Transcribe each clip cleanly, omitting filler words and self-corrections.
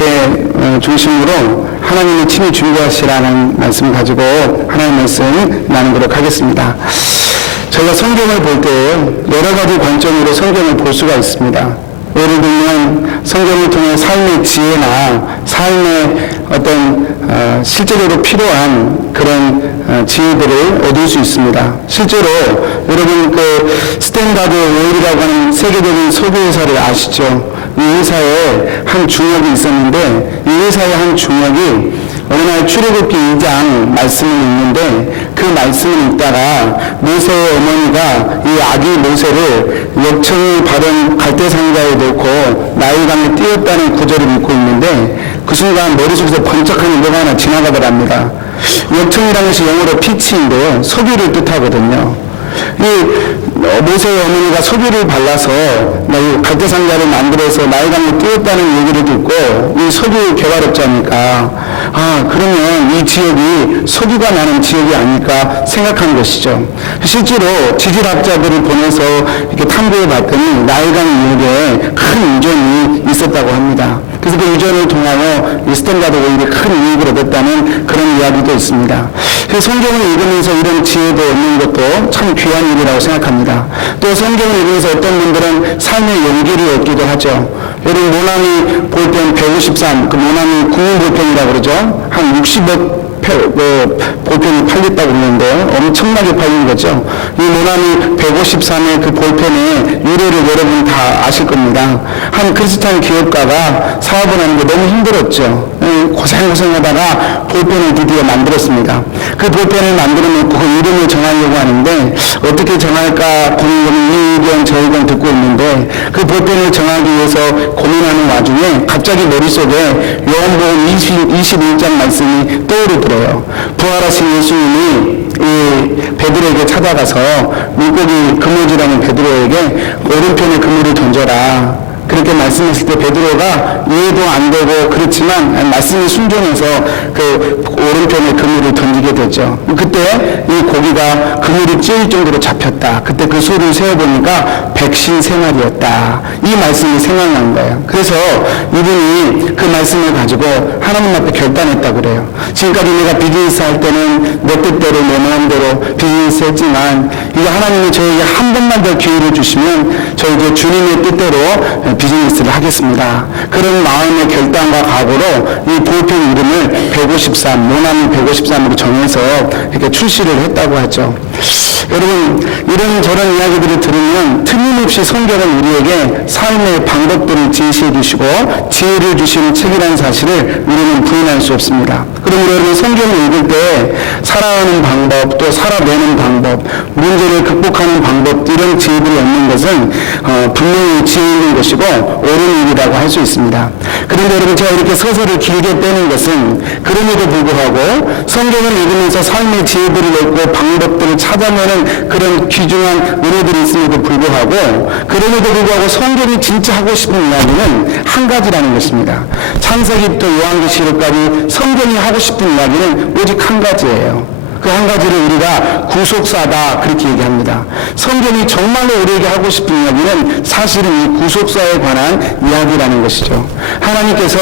이렇게 중심으로 하나님이 친히 준비하시라는 말씀을 가지고 하나님의 말씀 나누도록 하겠습니다. 저희가 성경을 볼 때 여러 가지 관점으로 성경을 볼 수가 있습니다. 예를 들면 성경을 통해 삶의 지혜나 삶의 어떤 실제로 필요한 그런 지혜들을 얻을 수 있습니다. 실제로 여러분 그 스탠다드 오일이라고 하는 세계적인 석유회사를 아시죠? 이 회사에 한 중역이 있었는데 이 회사의 한 중역이 어느 날 출애굽기 2장 말씀을 읽는데 그 말씀을 읽다가 모세의 어머니가 이 아기 모세를 역청을 받은 갈대상자에 놓고 나일강에 띄웠다는 구절을 읽고 있는데 그 순간 머릿속에서 번쩍하는 뭐가 하나 지나가더랍니다. 역청이라는 것이 영어로 피치인데요, 석유를 뜻하거든요. 이 모세의 어머니가 석유를 발라서 갈대상자를 만들어서 나일강에 띄웠다는 얘기를 듣고 이 석유 개발업자니까 그러면 이 지역이 석유가 나는 지역이 아닐까 생각한 것이죠. 실제로 지질학자들을 보내서 이렇게 탐구해 봤더니 나일강 이역에 큰 유전이 있었다고 합니다. 그래서 그 유전을 통하여 이 스탠다드 오일이 큰 이익을 얻었다는 그런 이야기도 있습니다. 그래서 성경을 읽으면서 이런 지혜도 얻는 것도 참 귀한 일이라고 생각합니다. 또 성경을 읽으면서 어떤 분들은 삶의 용기를 얻기도 하죠. 여러분 모나미 볼펜 153, 그 모나미 국민 볼펜이라고 그러죠. 한 60억 볼펜이 팔렸다고 그러는데 엄청나게 팔린 거죠. 이 모나미 153의 그 볼펜의 유래를 여러분 다 아실 겁니다. 한 크리스찬 기업가가 사업을 하는데 너무 힘들었죠. 고생하다가 볼펜을 드디어 만들었습니다. 그 볼펜을 만들어 놓고 그 이름을 정하려고 하는데 어떻게 정할까 고민이 이 의견 저 의견 듣고 있는데 그 볼펜을 정하기 위해서 고민하는 와중에 갑자기 머릿속에 요한복음 21장 말씀이 떠오르더래요. 부활하신 예수님이 이 베드로에게 찾아가서 물고기 그물질하는 베드로에게 오른편에 그물을 던져라. 그렇게 말씀했을 때 베드로가 이해도 안 되고 그렇지만 말씀에 순종해서 그 오른편에 그물을 던지게 되죠. 그때 이 고기가 그물이 찔릴 정도로 잡혔다. 그때 그 소리를 세어보니까 백신 3마리였다. 이 말씀이 생각난 거예요. 그래서 이분이 그 말씀을 가지고 하나님 앞에 결단했다고 그래요. 지금까지 내가 비즈니스 할 때는 내 뜻대로 내 마음대로 비즈니스 했지만 이제 하나님이 저에게 한 번만 더 기회를 주시면 저 이제 주님의 뜻대로 비즈니스를 하겠습니다. 그런 마음의 결단과 각오로 이 볼펜 이름을 153, 모나미 153으로 정해서 이렇게 출시를 했다고 하죠. 여러분, 이런 저런 이야기들을 들으면 틀림없이 성경은 우리에게 삶의 방법들을 제시해 주시고 지혜를 주시는 책이라는 사실을 우리는 부인할 수 없습니다. 그럼 여러분 성경을 읽을 때 살아가는 방법, 또 살아내는 방법, 문제를 극복하는 방법, 이런 지혜들을 얻는 것은 분명히 지혜 있는 것이고 옳은 일이라고 할 수 있습니다. 그런데 여러분 제가 이렇게 서서를 길게 빼는 것은 그럼에도 불구하고 성경을 읽으면서 삶의 지혜들을 얻고 방법들을 찾아내는 그런 귀중한 은혜들이 있음에도 불구하고 그럼에도 불구하고 성경이 진짜 하고 싶은 이야기는 한 가지라는 것입니다. 창세기부터 요한계시록까지 성경이 하고 싶은 이야기는 오직 한 가지예요. 그 한 가지를 우리가 구속사다 그렇게 얘기합니다. 성경이 정말로 우리에게 하고 싶은 이야기는 사실은 이 구속사에 관한 이야기라는 것이죠. 하나님께서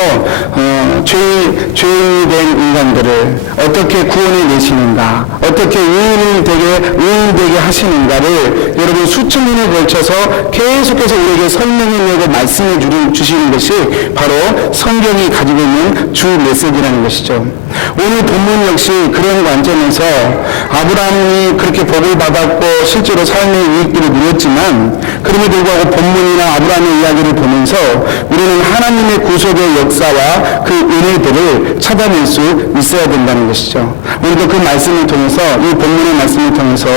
죄인이 된 인간들을 어떻게 구원해 내시는가, 어떻게 의인이 되게 하시는가를 여러분 수천 년에 걸쳐서 계속해서 우리에게 설명해내고 말씀해 주시는 것이 바로 성경이 가지고 있는 주 메시지라는 것이죠. 오늘 본문 역시 그런 관점에서 아브라함이 그렇게 복을 받았고 실제로 삶의 이익들을 누렸지만 그럼에도 불구하고 본문이나 아브라함의 이야기를 보면서 우리는 하나님의 구속의 역사와 그 은혜들을 찾아낼 수 있어야 된다는 것이죠. 오늘도 그 말씀을 통해서 이 본문의 말씀을 통해서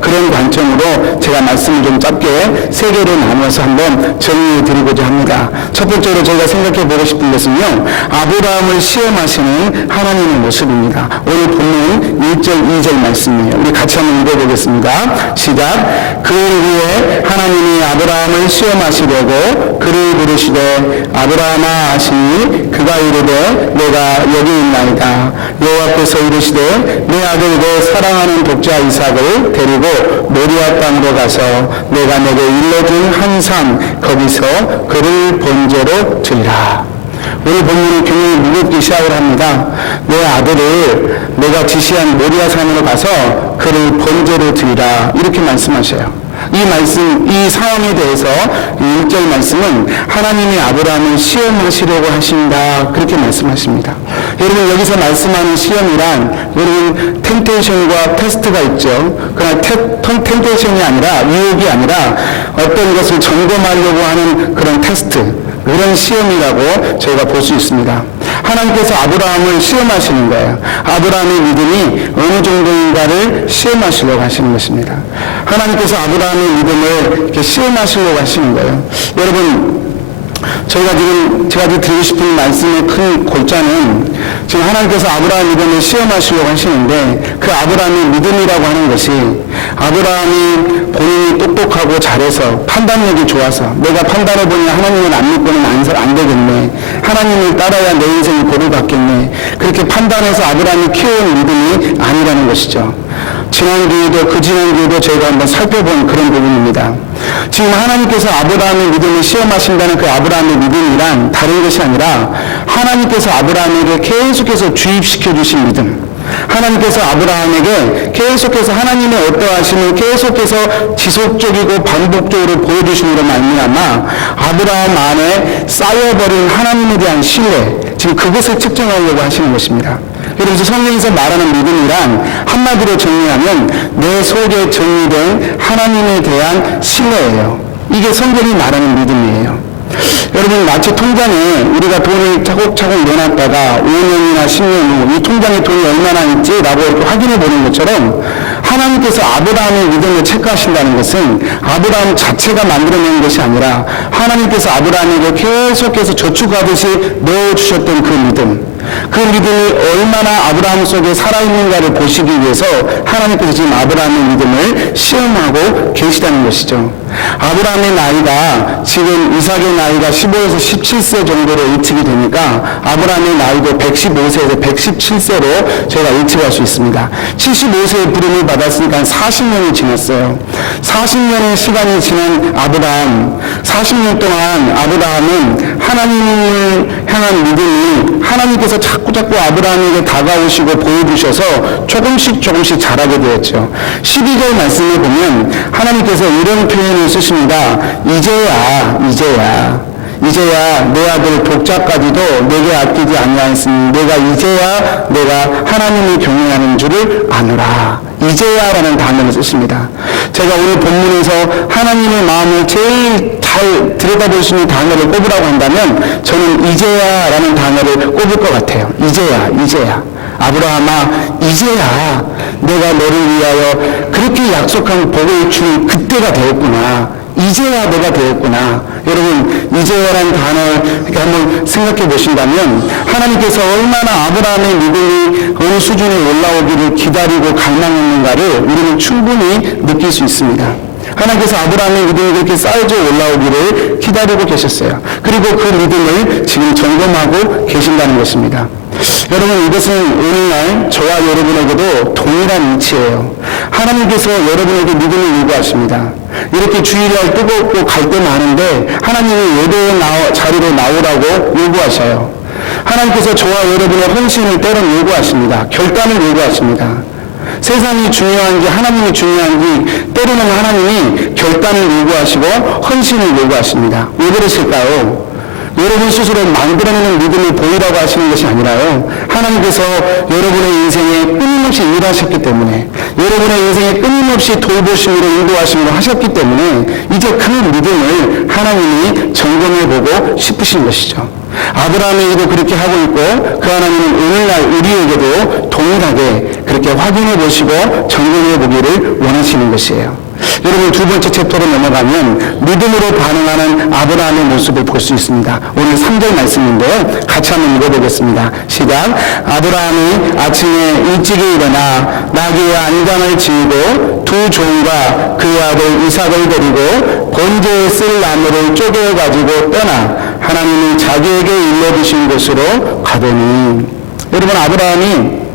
그런 관점으로 제가 말씀을 좀 짧게 세 개로 나눠서 한번 정리해 드리고자 합니다. 첫 번째로 저희가 생각해 보고 싶은 것은요, 아브라함을 시험하시는 하나님의 모습입니다. 오늘 본문 1절 2절 말씀이에요. 우리 같이 한번 읽어보겠습니다. 시작. 그 후에 하나님이 아브라함을 시험하시려고 그를 부르시되 아브라함아 하시니 그가 이르되 내가 여기 있나이다. 여호와께서 이르시되 내 아들 내 사랑하는 독자 이삭을 데리고 모리아 땅으로 가서 내가 내게 일러준 한 산 거기서 그를 번제로 드리라. 오늘 본문은 굉장히 무겁게 시작을 합니다. 내 아들을 내가 지시한 모리아 산으로 가서 그를 번제로 드리라 이렇게 말씀하셔요. 이 상황에 대해서 1절 말씀은 하나님이 아브라함을 시험하시려고 하신다 그렇게 말씀하십니다. 여러분 여기서 말씀하는 시험이란 여러분 템테이션과 테스트가 있죠. 그러나 템테이션이 아니라 유혹이 아니라 어떤 것을 점검하려고 하는 그런 테스트 그런 시험이라고 저희가 볼 수 있습니다. 하나님께서 아브라함을 시험하시는 거예요. 아브라함의 믿음이 어느 정도인가를 시험하시려고 하시는 것입니다. 하나님께서 아브라함의 믿음을 이렇게 시험하시려고 하시는 거예요. 여러분 제가 지금 드리고 싶은 말씀의 큰 골자는 지금 하나님께서 아브라함 믿음을 시험하시려고 하시는데 그 아브라함의 믿음이라고 하는 것이 아브라함이 본인이 똑똑하고 잘해서 판단력이 좋아서 내가 판단해보니 하나님을 안 믿고는 안 되겠네. 하나님을 따라야 내 인생이 복을 받겠네. 그렇게 판단해서 아브라함이 키운 믿음이 아니라는 것이죠. 지난 기회도 그 지난 기회도 저희가 한번 살펴본 그런 부분입니다. 지금 하나님께서 아브라함의 믿음을 시험하신다는 그 아브라함의 믿음이란 다른 것이 아니라 하나님께서 아브라함에게 계속해서 주입시켜 주신 믿음, 하나님께서 아브라함에게 계속해서 하나님의 어떠하심을 계속해서 지속적이고 반복적으로 보여주심으로 말미암아 아브라함 안에 쌓여버린 하나님에 대한 신뢰, 지금 그것을 측정하려고 하시는 것입니다. 그래서 성경에서 말하는 믿음이란 한마디로 정리하면 내 속에 정리된 하나님에 대한 신뢰예요. 이게 성경이 말하는 믿음이에요. 여러분 마치 통장에 우리가 돈을 차곡차곡 넣어놨다가 5년이나 10년 후 이 통장에 돈이 얼마나 있지라고 이렇게 확인해 보는 것처럼 하나님께서 아브라함의 믿음을 체크하신다는 것은 아브라함 자체가 만들어낸 것이 아니라 하나님께서 아브라함에게 계속해서 저축하듯이 넣어주셨던 그 믿음, 그 믿음이 얼마나 아브라함 속에 살아있는가를 보시기 위해서 하나님께서 지금 아브라함의 믿음을 시험하고 계시다는 것이죠. 아브라함의 나이가 지금 이삭의 나이가 15에서 17세 정도로 예측이 되니까 아브라함의 나이도 115세에서 117세로 저희가 예측할 수 있습니다. 75세의 부름을 받았으니까 40년이 지났어요. 40년의 시간이 지난 아브라함, 40년 동안 아브라함은 하나님을 향한 믿음이 하나님께서 자꾸 아브라함에게 다가오시고 보여주셔서 조금씩 자라게 되었죠. 12절 말씀을 보면 하나님께서 이런 표현을 쓰십니다. 이제야 내 아들 독자까지도 내게 아끼지 아니하였으니 내가 이제야 내가 하나님을 경외하는 줄을 아노라. 이제야라는 단어를 쓰십니다. 제가 오늘 본문에서 하나님의 마음을 제일 잘 들여다볼 수 있는 단어를 꼽으라고 한다면 저는 이제야라는 단어를 꼽을 것 같아요. 이제야. 아브라함아, 이제야 내가 너를 위하여 그렇게 약속한 복을 주는 그때가 되었구나. 이제야 내가 되었구나. 여러분, 이제야라는 단어를 이렇게 한번 생각해 보신다면 하나님께서 얼마나 아브라함의 믿음이 어느 수준에 올라오기를 기다리고 갈망했는가를 우리는 충분히 느낄 수 있습니다. 하나님께서 아브라함의 믿음이 그렇게 쌓여져 올라오기를 기다리고 계셨어요. 그리고 그 믿음을 지금 점검하고 계신다는 것입니다. 여러분, 이것은 오늘날 저와 여러분에게도 동일한 이치예요. 하나님께서 여러분에게 믿음을 요구하십니다. 이렇게 주일날 뜨겁고 갈등 많은데 하나님이 예배의 자리로 나오라고 요구하셔요. 하나님께서 저와 여러분의 헌신을 때론 요구하십니다. 결단을 요구하십니다. 세상이 중요한지 하나님이 중요한지 때로는 하나님이 결단을 요구하시고 헌신을 요구하십니다. 왜 그러실까요? 여러분 스스로 만들어내는 믿음을 보이라고 하시는 것이 아니라요, 하나님께서 여러분의 인생에 끊임없이 일하셨기 때문에, 여러분의 인생에 끊임없이 돌보심으로 인도하심으로 하셨기 때문에 이제 그 믿음을 하나님이 점검해보고 싶으신 것이죠. 아브라함에게도 그렇게 하고 있고 그 하나님은 오늘날 우리에게도 동일하게 그렇게 확인해 보시고 점검해 보기를 원하시는 것이에요. 여러분, 두 번째 챕터로 넘어가면 믿음으로 반응하는 아브라함의 모습을 볼 수 있습니다. 오늘 3절 말씀인데요, 같이 한번 읽어보겠습니다. 시작. 아브라함이 아침에 일찍이 일어나 나귀의 안장을 지우고 두 종과 그의 아들 이삭을 데리고 번제에 쓸 나무를 쪼개가지고 떠나 하나님이 자기에게 일러주신 곳으로 가더니. 여러분, 아브라함이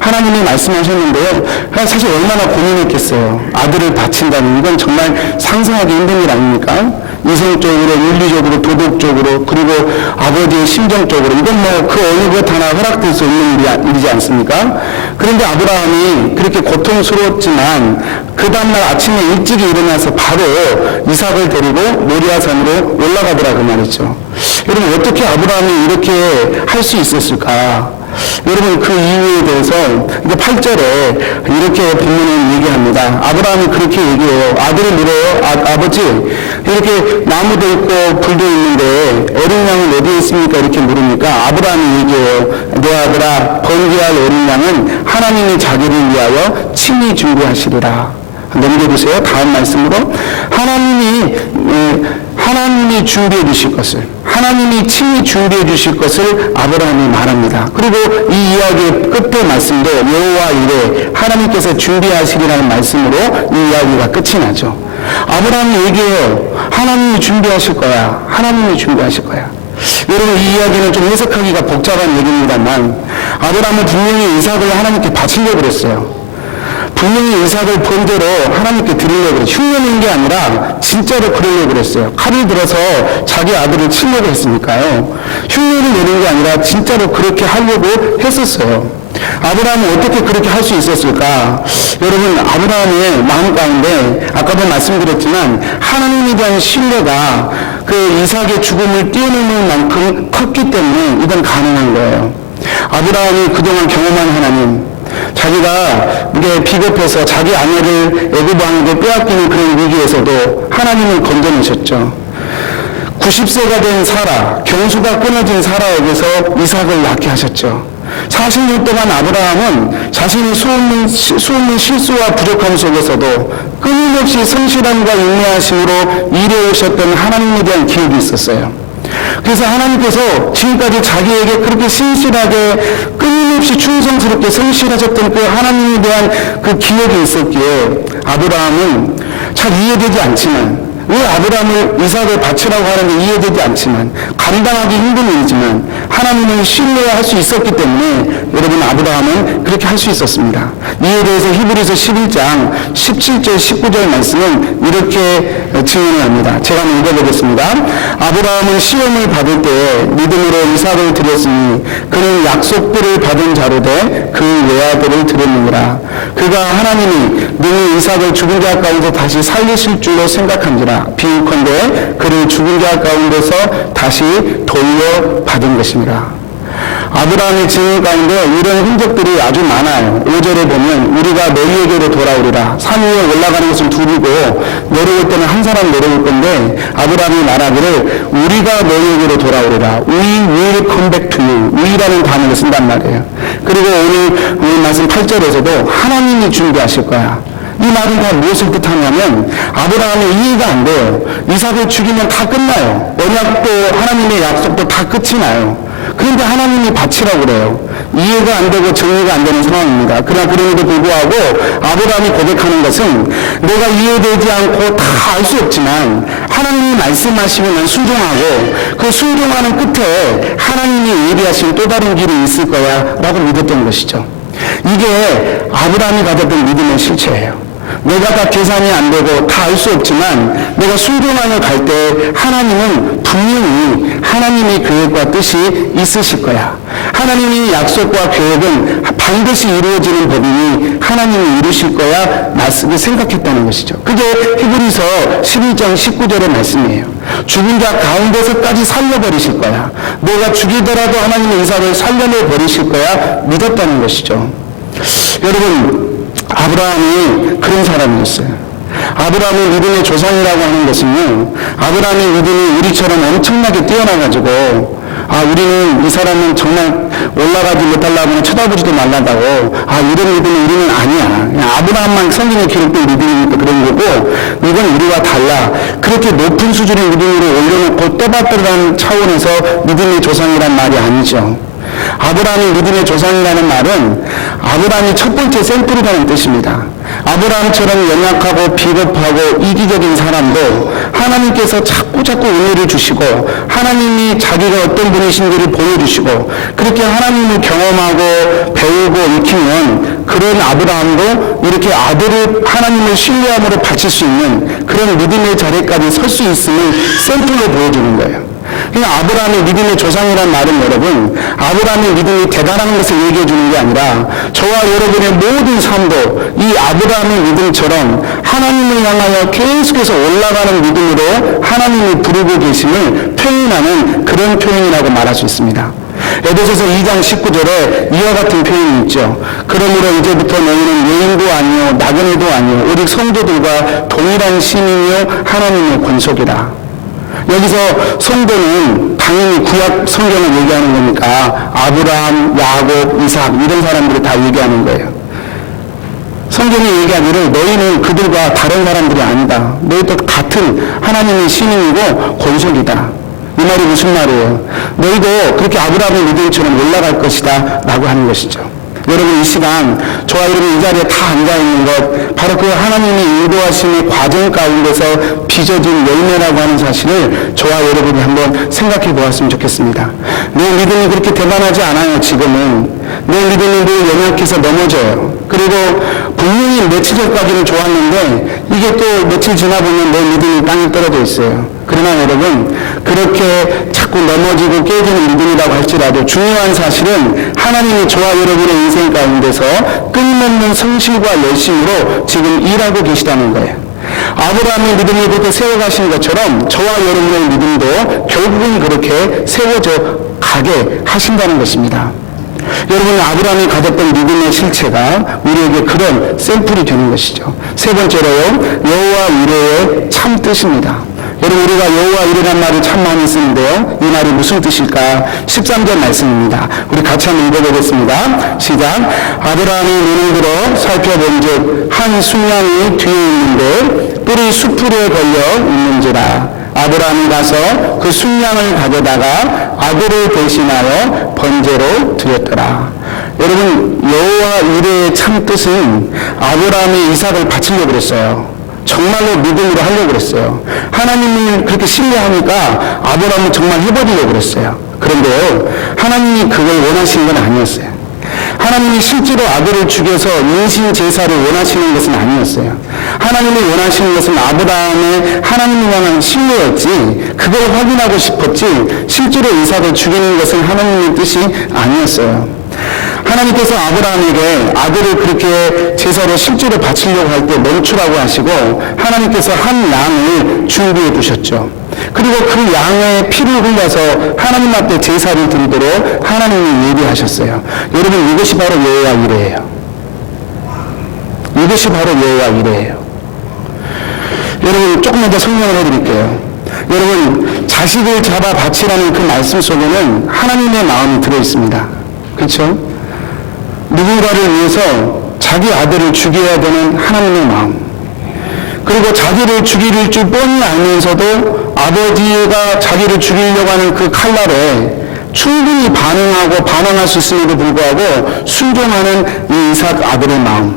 하나님이 말씀하셨는데요, 사실 얼마나 고민했겠어요. 아들을 바친다는 이건 정말 상상하기 힘든 일 아닙니까? 이성적으로, 윤리적으로, 도덕적으로, 그리고 아버지의 심정적으로, 이건 뭐 그 어느 것 하나 허락될 수 있는 일이지 않습니까? 그런데 아브라함이 그렇게 고통스러웠지만 그 다음날 아침에 일찍 일어나서 바로 이삭을 데리고 모리아산으로 올라가더라 그 말이죠. 여러분, 어떻게 아브라함이 이렇게 할 수 있었을까? 여러분, 그 이유에 대해서 이제 8절에 이렇게 본문은 얘기합니다. 아브라함이 그렇게 얘기해요. 아들을 물어요. 아버지, 이렇게 나무도 있고 불도 있는데 어린 양은 어디에 있습니까? 이렇게 물으니까 아브라함이 얘기해요. 내 아들아, 번개할 어린 양은 하나님이 자기를 위하여 친히 준비하시리라. 넘겨주세요. 다음 말씀으로. 하나님이 준비해 주실 것을, 하나님이 친히 준비해 주실 것을 아브라함이 말합니다. 그리고 이 이야기의 끝의 말씀도 여호와 이레, 하나님께서 준비하시리라는 말씀으로 이 이야기가 끝이 나죠. 아브라함이 얘기해요. 하나님이 준비하실 거야. 하나님이 준비하실 거야. 여러분, 이 이야기는 좀 해석하기가 복잡한 얘기입니다만 아브라함은 분명히 이삭을 하나님께 바치려고 그랬어요. 분명히 이삭을 번제로 하나님께 드리려고 그랬어요. 흉내낸 게 아니라 진짜로 그러려고 그랬어요. 칼을 들어서 자기 아들을 치려고 했으니까요. 흉내를 내는 게 아니라 진짜로 그렇게 하려고 했었어요. 아브라함은 어떻게 그렇게 할 수 있었을까? 여러분, 아브라함의 마음 가운데 아까도 말씀드렸지만 하나님에 대한 신뢰가 그 이삭의 죽음을 뛰어넘을 만큼 컸기 때문에 이건 가능한 거예요. 아브라함이 그동안 경험한 하나님, 자기가 이게 비겁해서 자기 아내를 애굽 왕에게 빼앗기는 그런 위기에서도 하나님은 건져내셨죠. 90세가 된 사라, 경수가 끊어진 사라에게서 이삭을 낳게 하셨죠. 40년 동안 아브라함은 자신의 수없는 실수와 부족함 속에서도 끊임없이 성실함과 인내하심으로 일해오셨던 하나님에 대한 기억이 있었어요. 그래서 하나님께서 지금까지 자기에게 그렇게 신실하게 끊임없이 충성스럽게 성실하셨던 그 하나님에 대한 그 기억이 있었기에 아브라함은 잘 이해되지 않지만, 왜 아브라함을 이삭을 바치라고 하는지 이해되지 않지만, 감당하기 힘든 일이지만 하나님을 신뢰할 수 있었기 때문에 여러분, 아브라함은 그렇게 할 수 있었습니다. 이에 대해서 히브리서 11장 17절 19절 말씀은 이렇게 증언을 합니다. 제가 한번 읽어보겠습니다. 아브라함은 시험을 받을 때 믿음으로 이삭을 드렸으니 그는 약속들을 받은 자로 돼 그 외아들을 드렸느니라. 그가 하나님이 능히 이삭을 죽은 자 가운데 다시 살리실 줄로 생각한지라. 비유컨대 그를 죽은 자 가운데서 다시 돌려받은 것입니다. 아브라함의 증인 가운데 이런 흔적들이 아주 많아요. 5절에 보면 우리가 너희에게로 돌아오리라. 산 위에 올라가는 것은 둘이고 내려올 때는 한 사람 내려올 건데 아브라함이 말하기를 우리가 너희에게로 돌아오리라. We will come back to you. we라는 단어를 쓴단 말이에요. 그리고 오늘 말씀 8절에서도 하나님이 준비하실 거야. 이 말은 다 무엇을 뜻하냐면 아브라함의 이해가 안 돼요. 이삭을 죽이면 다 끝나요. 언약도 하나님의 약속도 다 끝이 나요. 그런데 하나님이 바치라고 그래요. 이해가 안 되고 정리가 안 되는 상황입니다. 그러나 그럼에도 불구하고 아브라함이 고백하는 것은 내가 이해되지 않고 다 알 수 없지만 하나님이 말씀하시면 난 순종하고 그 순종하는 끝에 하나님이 예비하신 또 다른 길이 있을 거야 라고 믿었던 것이죠. 이게 아브라함이 가졌던 믿음의 실체예요. 내가 다 계산이 안 되고 다 알 수 없지만 내가 순종하며 갈 때 하나님은 분명히 하나님의 계획과 뜻이 있으실 거야. 하나님의 약속과 계획은 반드시 이루어지는 법이니 하나님이 이루실 거야 말씀을 생각했다는 것이죠. 그게 히브리서 11장 19절의 말씀이에요. 죽은 자 가운데서까지 살려버리실 거야. 내가 죽이더라도 하나님의 이삭을 살려내 버리실 거야 믿었다는 것이죠. 여러분, 아브라함이 그런 사람이었어요. 아브라함의 믿음의 조상이라고 하는 것은요, 아브라함의 믿음이 우리처럼 엄청나게 뛰어나가지고 우리는 이 사람은 정말 올라가지 못하려고 쳐다보지도 말란다고 이런 믿음은 우리는 아니야. 그냥 아브라함만 성경에 기록된 믿음이니까 그런 거고 이건 우리와 달라. 그렇게 높은 수준의 믿음으로 올려놓고 떠받들라는 차원에서 믿음의 조상이란 말이 아니죠. 아브라함이 믿음의 조상이라는 말은 아브라함이 첫 번째 샘플이라는 뜻입니다. 아브라함처럼 연약하고 비겁하고 이기적인 사람도 하나님께서 자꾸 은혜를 주시고 하나님이 자기가 어떤 분이신지를 보여주시고 그렇게 하나님을 경험하고 배우고 익히면 그런 아브라함도 이렇게 아들을 하나님을 신뢰함으로 바칠 수 있는 그런 믿음의 자리까지 설 수 있음을 샘플로 보여주는 거예요. 그러니까 아브라함의 믿음의 조상이라는 말은 여러분, 아브라함의 믿음이 대단한 것을 얘기해 주는 게 아니라 저와 여러분의 모든 삶도 이 아브라함의 믿음처럼 하나님을 향하여 계속해서 올라가는 믿음으로 하나님을 부르고 계심을 표현하는 그런 표현이라고 말할 수 있습니다. 에베소서 2장 19절에 이와 같은 표현이 있죠. 그러므로 이제부터 너희는 외인도 아니요 나그네도 아니요 오직 성도들과 동일한 신이요 하나님의 권속이라. 여기서 성도는 당연히 구약 성경을 얘기하는 거니까 아브라함, 야곱, 이삭 이런 사람들이 다 얘기하는 거예요. 성경이 얘기하기를 너희는 그들과 다른 사람들이 아니다. 너희도 같은 하나님의 신인이고 권속이다. 이 말이 무슨 말이에요? 너희도 그렇게 아브라함의 믿음처럼 올라갈 것이다 라고 하는 것이죠. 여러분 이 시간 저와 여러분 이 자리에 다 앉아있는 것 바로 그 하나님의 인도하심의 과정 가운데서 빚어진 열매라고 하는 사실을 저와 여러분이 한번 생각해 보았으면 좋겠습니다. 내 믿음이 그렇게 대단하지 않아요. 지금은 내 믿음이 늘 연약해서 넘어져요. 그리고 분명히 며칠 전까지는 좋았는데 이게 또 며칠 지나보면 내 믿음이 땅에 떨어져 있어요. 그러나 여러분 그렇게 자꾸 넘어지고 깨지는 믿음이라고 할지라도 중요한 사실은 하나님이 저와 여러분의 인생 가운데서 끊임없는 성실과 열심으로 지금 일하고 계시다는 거예요. 아브라함의 믿음이 그렇게 세워가신 것처럼 저와 여러분의 믿음도 결국은 그렇게 세워져 가게 하신다는 것입니다. 여러분 아브라함이 가졌던 믿음의 실체가 우리에게 그런 샘플이 되는 것이죠. 세 번째로요, 여호와 이레의 참 뜻입니다. 여러분 우리가 여호와 이레란 말을 참 많이 쓰는데요, 이 말이 무슨 뜻일까? 13절 말씀입니다. 우리 같이 한번 읽어보겠습니다. 시작. 아브라함이 눈을 들어 살펴본즉 한 순양이 뒤에 있는데 뿔이 수풀에 걸려 있는지라. 아브라함이 가서 그 순양을 가져다가 아들을 대신하여 번제로 드렸더라. 여러분 여호와 이레의 참 뜻은 아브라함이 이삭을 바치려고 그랬어요. 정말로 믿음으로 하려고 그랬어요. 하나님을 그렇게 신뢰하니까 아브라함은 정말 해버리려고 그랬어요. 그런데요, 하나님이 그걸 원하시는 건 아니었어요. 하나님이 실제로 아들을 죽여서 인신 제사를 원하시는 것은 아니었어요. 하나님이 원하시는 것은 아브라함의 하나님을 향한 신뢰였지, 그걸 확인하고 싶었지 실제로 이삭을 죽이는 것은 하나님의 뜻이 아니었어요. 하나님께서 아브라함에게 아들을 그렇게 제사로 실제로 바치려고 할 때 멈추라고 하시고 하나님께서 한 양을 준비해 두셨죠. 그리고 그 양의 피를 흘려서 하나님 앞에 제사를 드리도록 하나님이 예비하셨어요. 여러분 이것이 바로 여호와 이레예요. 이것이 바로 여호와 이레예요. 여러분 조금만 더 설명을 해드릴게요. 여러분 자식을 잡아 바치라는 그 말씀 속에는 하나님의 마음이 들어있습니다. 그렇죠? 누군가를 위해서 자기 아들을 죽여야 되는 하나님의 마음, 그리고 자기를 죽일 줄 뻔히 알면서도 아버지가 자기를 죽이려고 하는 그 칼날에 충분히 반응할 수 있음에도 불구하고 순종하는 이 이삭 아들의 마음,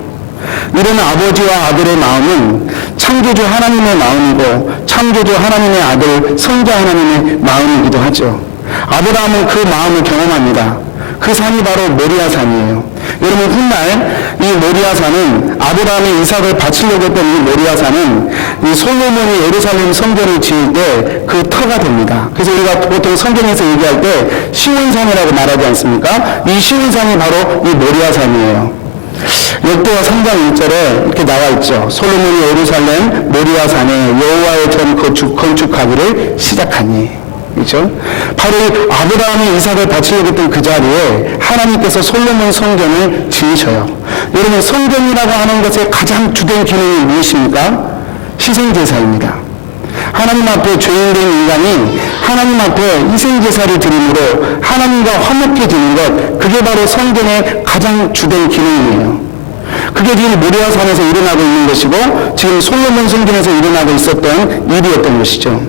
이런 아버지와 아들의 마음은 창조주 하나님의 마음이고 창조주 하나님의 아들 성자 하나님의 마음이기도 하죠. 아브라함은 그 마음을 경험합니다. 그 산이 바로 모리아 산이에요. 여러분 훗날 이 모리아 산은 아브라함이 이삭을 바치려고 했던 이 모리아 산은 이 솔로몬이 예루살렘 성전을 지을 때 그 터가 됩니다. 그래서 우리가 보통 성경에서 얘기할 때 시온산이라고 말하지 않습니까? 이 시온산이 바로 이 모리아 산이에요. 역대하 3장 1절에 이렇게 나와 있죠. 솔로몬이 예루살렘 모리아 산에 여호와의 전 건축하기를 시작하니. 그렇죠? 바로 이 아브라함이 이삭을 바치려고 했던 그 자리에 하나님께서 솔로몬 성전을 지으셔요. 여러분 성전이라고 하는 것의 가장 주된 기능이 무엇입니까? 희생제사입니다. 하나님 앞에 죄인된 인간이 하나님 앞에 희생제사를 드림으로 하나님과 화목해지는 것, 그게 바로 성전의 가장 주된 기능이에요. 그게 지금 모리아산에서 일어나고 있는 것이고 지금 솔로몬 성전에서 일어나고 있었던 일이었던 것이죠.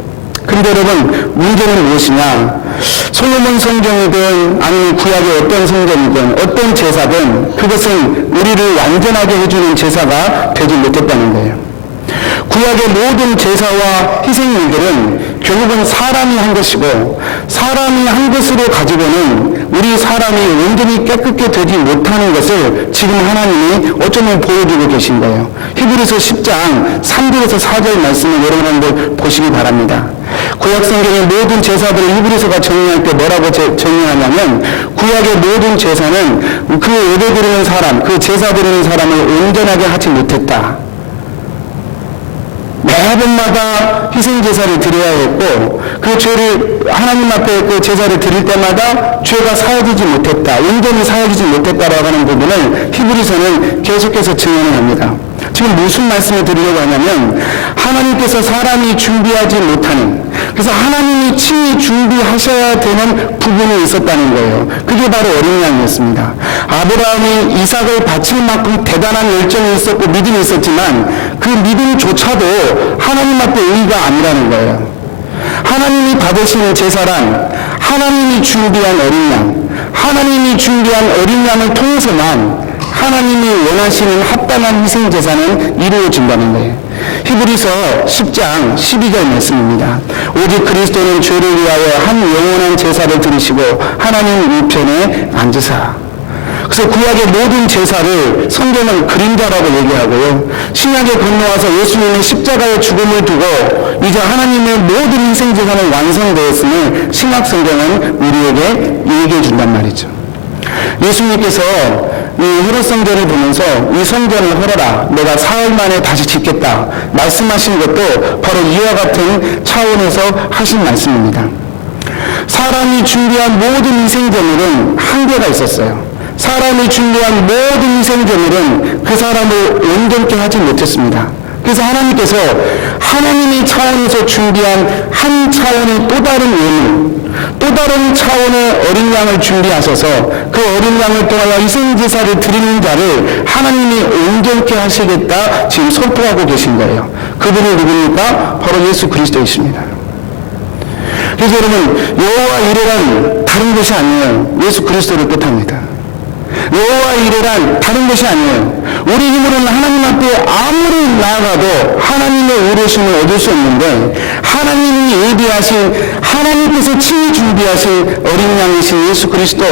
그런데 여러분 문제는 무엇이냐? 솔로몬 성전이든 아니면 구약의 어떤 성전이든 어떤 제사든 그것은 우리를 완전하게 해주는 제사가 되지 못했다는 거예요. 구약의 모든 제사와 희생일들은 결국은 사람이 한 것이고, 사람이 한 것으로 가지고는 우리 사람이 온전히 깨끗게 되지 못하는 것을 지금 하나님이 어쩌면 보여주고 계신 거예요. 히브리서 10장 3절에서 4절 말씀을 여러분 한번 보시기 바랍니다. 구약 성경의 모든 제사들을 히브리서가 정리할 때 뭐라고 정리하냐면, 구약의 모든 제사는 그 예배 드리는 사람, 그 제사 드리는 사람을 온전하게 하지 못했다. 매번마다 희생제사를 드려야 했고, 그 죄를 하나님 앞에 그 제사를 드릴 때마다 죄가 사여지지 못했다, 온전히 사여지지 못했다라고 하는 부분을 히브리서는 계속해서 증언을 합니다. 지금 무슨 말씀을 드리려고 하냐면, 하나님께서 사람이 준비하지 못하는, 그래서 하나님이 친히 준비하셔야 되는 부분이 있었다는 거예요. 그게 바로 어린 양이었습니다. 아브라함이 이삭을 바칠 만큼 대단한 열정이 있었고 믿음이 있었지만, 그 믿음조차도 하나님 앞에 의의가 아니라는 거예요. 하나님이 받으시는 제사란 하나님이 준비한 어린 양, 하나님이 준비한 어린 양을 통해서만 하나님이 원하시는 합당한 희생 제사는 이루어진다는 거예요. 히브리서 10장 12절 말씀입니다. 오직 그리스도는 죄를 위하여 한 영원한 제사를 드리시고 하나님 우편에 앉으사. 그래서 구약의 모든 제사를 성경은 그림자라고 얘기하고요, 신약에 건너와서 예수님의 십자가의 죽음을 두고 이제 하나님의 모든 희생 제사는 완성되었음을 신약 성경은 우리에게 얘기해 준단 말이죠. 예수님께서 이 헤롯 성전을 보면서 이 성전을 헐어라, 내가 사흘 만에 다시 짓겠다 말씀하신 것도 바로 이와 같은 차원에서 하신 말씀입니다. 사람이 준비한 모든 희생제물은 한계가 있었어요. 사람이 준비한 모든 희생제물은 그 사람을 온전케 하지 못했습니다. 그래서 하나님께서 하나님의 차원에서 준비한 한 차원의 또 다른 예물, 또 다른 차원의 어린 양을 준비하셔서 그 어린 양을 통하여 희생제사를 드리는 자를 하나님이 온전케 하시겠다 지금 선포하고 계신 거예요. 그분이 누굽니까? 바로 예수 그리스도이십니다. 그래서 여러분, 여호와 이레란 다른 것이 아니에요. 예수 그리스도를 뜻합니다. 여호와 이레란 다른 것이 아니에요. 우리 힘으로는 하나님 앞에 아무리 나아가도 하나님의 의로심을 얻을 수 없는데, 하나님이 예비하신, 하나님께서 친히 준비하신 어린 양이신 예수 그리스도,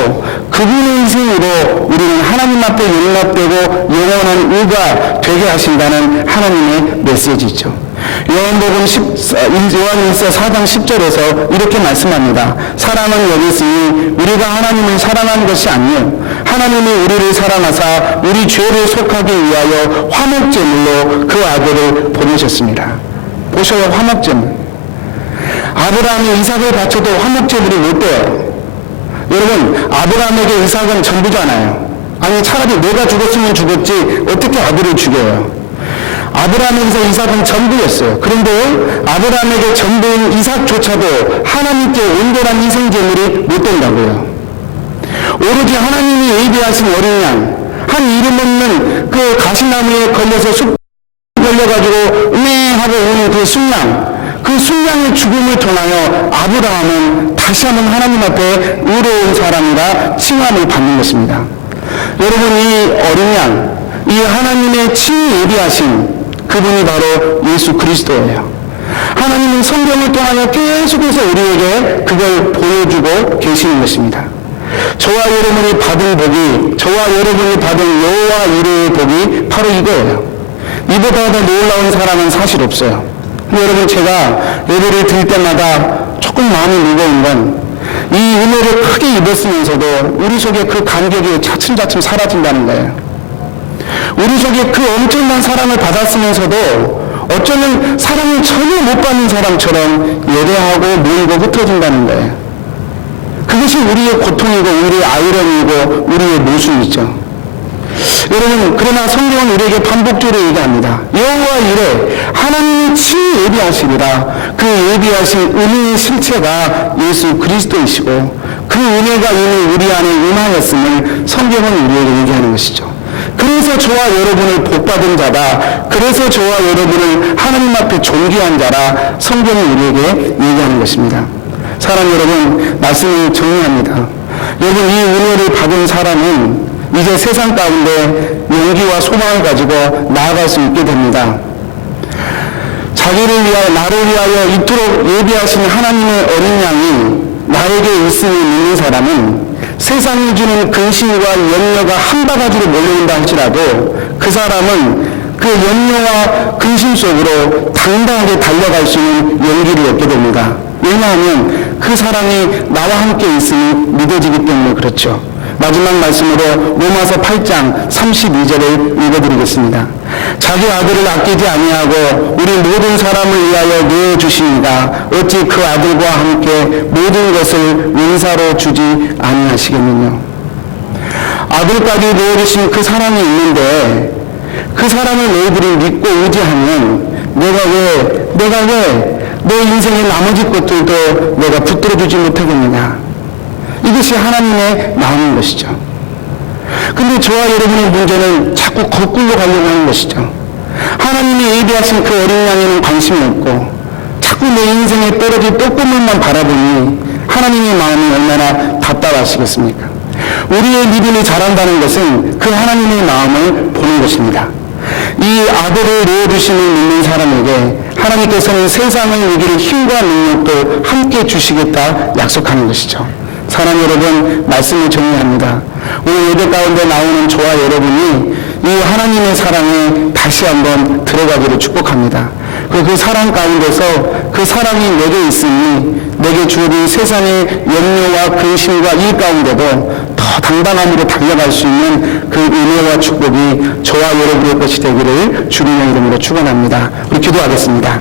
그분의 희생으로 우리는 하나님 앞에 용납되고 영원한 의가 되게 하신다는 하나님의 메시지죠. 요한복음 4장 10절에서 이렇게 말씀합니다. 사랑은 여기 있으니 우리가 하나님을 사랑한 것이 아니요 하나님이 우리를 사랑하사 우리 죄를 속하기 위하여 화목제물로 그 아들을 보내셨습니다. 보셔요, 화목제물. 아브라함이 이삭을 바쳐도 화목제물이 못 돼요. 여러분, 아브라함에게 이삭은 전부잖아요. 아니, 차라리 내가 죽었으면 죽었지 어떻게 아들을 죽여요? 아브라함에게서 이삭은 전부였어요. 그런데 아브라함에게 전부인 이삭조차도 하나님께 온전한 희생제물이 못 된다고요. 오로지 하나님이 예비하신 어린 양, 한 이름 없는 그 가시나무에 걸려서 쑥 걸려가지고 하고 오는 그 순양, 그 순양의 죽음을 통하여 아브라함은 다시 한번 하나님 앞에 의로운 사람이라 칭함을 받는 것입니다. 여러분, 이 어린 양, 이 하나님의 친히 예비하신 그분이 바로 예수 그리스도예요. 하나님은 성경을 통하여 계속해서 우리에게 그걸 보여주고 계시는 것입니다. 저와 여러분이 받은 복이, 저와 여러분이 받은 여호와 이레의 복이 바로 이거예요. 이보다 더 놀라운 사람은 사실 없어요. 근데 여러분, 제가 예배를 드릴 때마다 조금 마음이 무거운 건, 이 은혜를 크게 입었으면서도 우리 속에 그 간격이 차츰차츰 사라진다는 거예요. 우리 속에 그 엄청난 사랑을 받았으면서도 어쩌면 사랑을 전혀 못 받는 사람처럼 예배하고 모이고 흩어진다는 거예요. 그것이 우리의 고통이고 우리의 아이러니이고 우리의 모순이죠. 여러분, 그러나 성경은 우리에게 반복적으로 얘기합니다. 여호와 이레, 하나님이 친히 예비하시리라. 그 예비하신 은혜의 실체가 예수 그리스도이시고 그 은혜가 이미 우리 안에 임하였음을 성경은 우리에게 얘기하는 것이죠. 그래서 저와 여러분을 복받은 자다, 그래서 저와 여러분을 하나님 앞에 존귀한 자라 성경이 우리에게 얘기하는 것입니다. 사랑 여러분, 말씀을 정리합니다. 여러분, 이 은혜를 받은 사람은 이제 세상 가운데 용기와 소망을 가지고 나아갈 수 있게 됩니다. 자기를 위하여 나를 위하여 이토록 예비하신 하나님의 어린 양이 나에게 있음을 믿는 사람은 세상이 주는 근심과 염려가 한 바가지로 몰려온다 할지라도 그 사람은 그 염려와 근심 속으로 당당하게 달려갈 수 있는 용기를 얻게 됩니다. 왜냐하면 그 사람이 나와 함께 있음이 믿어지기 때문에 그렇죠. 마지막 말씀으로 로마서 8장 32절을 읽어드리겠습니다. 자기 아들을 아끼지 아니하고 우리 모든 사람을 위하여 내어주시니가 어찌 그 아들과 함께 모든 것을 은사로 주지 아니하시겠느냐. 아들까지 내어주신 그 사람이 있는데 그 사람을 너희들이 믿고 의지하면 내가 왜 내 인생의 나머지 것들도 내가 붙들어주지 못하겠느냐. 이것이 하나님의 마음인 것이죠. 근데 저와 여러분의 문제는 자꾸 거꾸로 가려고 하는 것이죠. 하나님이 예비하신 그 어린 양에는 관심이 없고 자꾸 내 인생에 떨어질 떡고물만 바라보니 하나님의 마음이 얼마나 답답하시겠습니까? 우리의 믿음이 자란다는 것은 그 하나님의 마음을 보는 것입니다. 이 아들을 내어주심을 믿는 사람에게 하나님께서는 세상을 이길 힘과 능력도 함께 주시겠다 약속하는 것이죠. 사랑 여러분, 말씀을 정리합니다. 오늘 예배 가운데 나오는 저와 여러분이 이 하나님의 사랑에 다시 한번 들어가기를 축복합니다. 그 사랑 가운데서 그 사랑이 내게 있으니 내게 주어진 세상의 염려와 근심과 일 가운데도 더 당당함으로 달려갈 수 있는 그 은혜와 축복이 저와 여러분의 것이 되기를 주님의 이름으로 축원합니다. 우리 기도하겠습니다.